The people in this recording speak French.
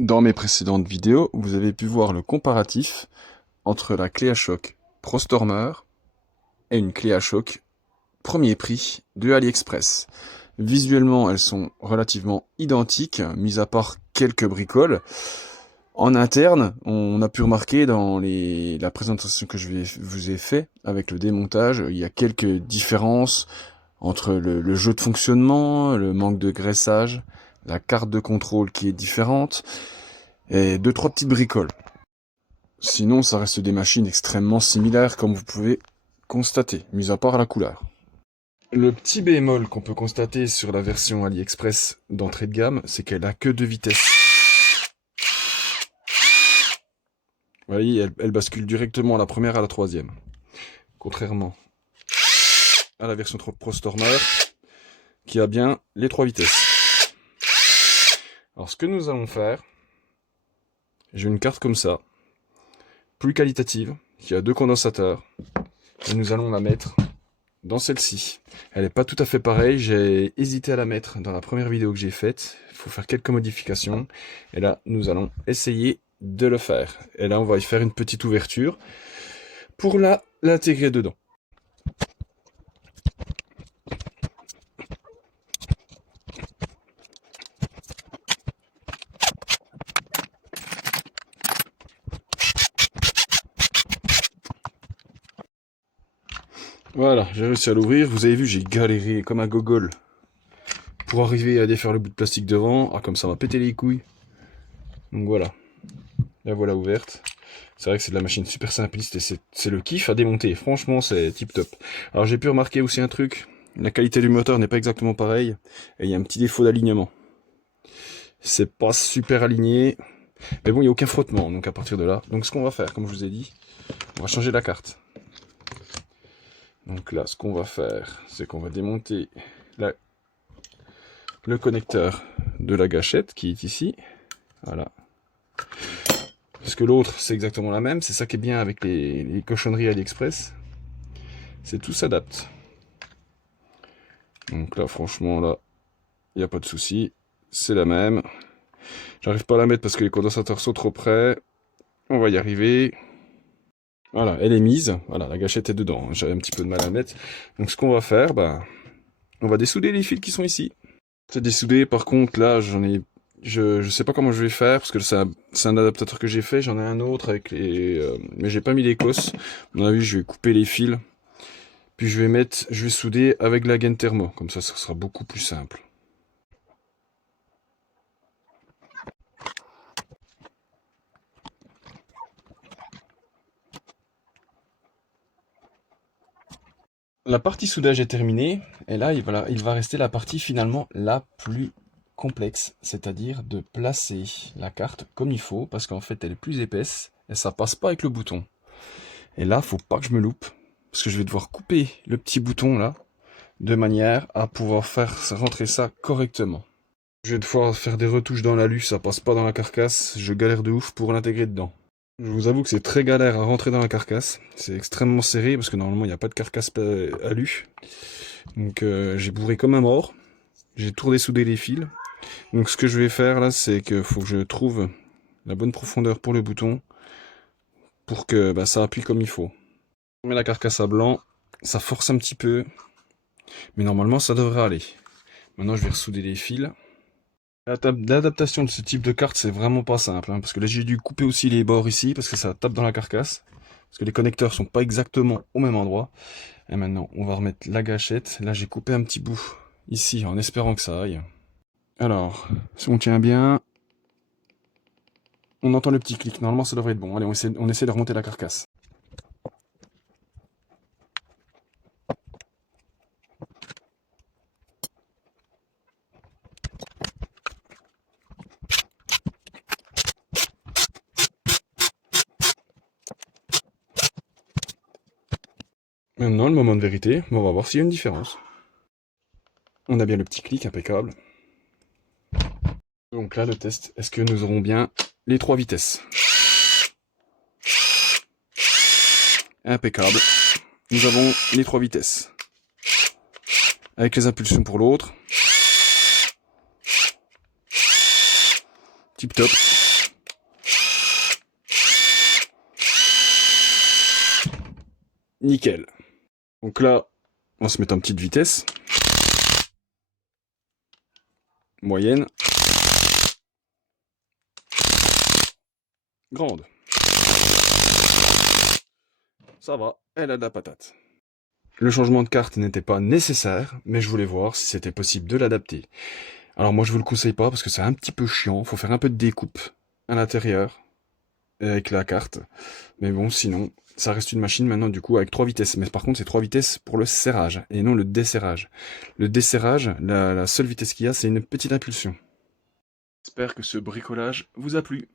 Dans mes précédentes vidéos, vous avez pu voir le comparatif entre la clé à choc ProStormer et une clé à choc premier prix de AliExpress. Visuellement, elles sont relativement identiques, mis à part quelques bricoles. En interne, on a pu remarquer dans la présentation que vous ai fait avec le démontage, il y a quelques différences entre le jeu de fonctionnement, le manque de graissage, la carte de contrôle qui est différente, et deux trois petites bricoles. Sinon, ça reste des machines extrêmement similaires, comme vous pouvez constater, mis à part la couleur. Le petit bémol qu'on peut constater sur la version AliExpress d'entrée de gamme, c'est qu'elle a que 2 vitesses. Vous voyez, elle bascule directement à la première et à la troisième. Contrairement à la version ProStormer, qui a bien les 3 vitesses. Alors ce que nous allons faire, j'ai une carte comme ça, plus qualitative, qui a 2 condensateurs, et nous allons la mettre dans celle-ci. Elle n'est pas tout à fait pareille, j'ai hésité à la mettre dans la première vidéo que j'ai faite, il faut faire quelques modifications, et là nous allons essayer de le faire. Et là on va y faire une petite ouverture pour l'intégrer dedans. Voilà, j'ai réussi à l'ouvrir. Vous avez vu, j'ai galéré comme un gogol pour arriver à défaire le bout de plastique devant. Ah, comme ça m'a pété les couilles. Donc voilà, la voilà ouverte. C'est vrai que c'est de la machine super simpliste et c'est le kiff à démonter. Franchement, c'est tip top. Alors j'ai pu remarquer aussi un truc. La qualité du moteur n'est pas exactement pareille. Et il y a un petit défaut d'alignement. C'est pas super aligné. Mais bon, il n'y a aucun frottement. Donc à partir de là. Donc ce qu'on va faire, comme je vous ai dit, on va changer la carte. Donc là, ce qu'on va faire, c'est qu'on va démonter le connecteur de la gâchette qui est ici. Voilà. Parce que l'autre, c'est exactement la même. C'est ça qui est bien avec les cochonneries AliExpress. C'est tout s'adapte. Donc là, franchement, là, il n'y a pas de souci. C'est la même. J'arrive pas à la mettre parce que les condensateurs sont trop près. On va y arriver. Voilà, elle est mise. Voilà, la gâchette est dedans. J'avais un petit peu de mal à mettre. Donc ce qu'on va faire, on va dessouder les fils qui sont ici. C'est dessoudé, par contre, là, je sais pas comment je vais faire, parce que c'est un adaptateur que j'ai fait, j'en ai un autre avec mais j'ai pas mis l'écosse. À mon avis, je vais couper les fils, puis je vais souder avec la gaine thermo, comme ça sera beaucoup plus simple. La partie soudage est terminée, et là, il va rester la partie finalement la plus complexe, c'est-à-dire de placer la carte comme il faut, parce qu'en fait, elle est plus épaisse, et ça passe pas avec le bouton. Et là, faut pas que je me loupe, parce que je vais devoir couper le petit bouton là, de manière à pouvoir faire rentrer ça correctement. Je vais devoir faire des retouches dans l'alu, ça passe pas dans la carcasse, je galère de ouf pour l'intégrer dedans. Je vous avoue que c'est très galère à rentrer dans la carcasse, c'est extrêmement serré, parce que normalement il n'y a pas de carcasse alu. Donc j'ai bourré comme un mort, j'ai tout redessoudé les fils. Donc ce que je vais faire là, c'est qu'il faut que je trouve la bonne profondeur pour le bouton, pour que ça appuie comme il faut. On met la carcasse à blanc, ça force un petit peu, mais normalement ça devrait aller. Maintenant je vais ressouder les fils. L'adaptation de ce type de carte c'est vraiment pas simple, parce que là j'ai dû couper aussi les bords ici, parce que ça tape dans la carcasse, parce que les connecteurs sont pas exactement au même endroit. Et maintenant on va remettre la gâchette, là j'ai coupé un petit bout ici en espérant que ça aille. Alors, si on tient bien, on entend le petit clic, normalement ça devrait être bon. Allez, on essaie de remonter la carcasse. Maintenant, le moment de vérité, on va voir s'il y a une différence. On a bien le petit clic, impeccable. Donc là, le test, est-ce que nous aurons bien les 3 vitesses? Impeccable. Nous avons les 3 vitesses. Avec les impulsions pour l'autre. Tip top. Nickel. Donc là, on va se mettre en petite vitesse. Moyenne. Grande. Ça va, elle a de la patate. Le changement de carte n'était pas nécessaire, mais je voulais voir si c'était possible de l'adapter. Alors moi je vous le conseille pas parce que c'est un petit peu chiant, faut faire un peu de découpe à l'intérieur avec la carte. Mais bon, sinon, ça reste une machine maintenant du coup avec 3 vitesses. Mais par contre, c'est 3 vitesses pour le serrage et non le desserrage. Le desserrage, la seule vitesse qu'il y a, c'est une petite impulsion. J'espère que ce bricolage vous a plu.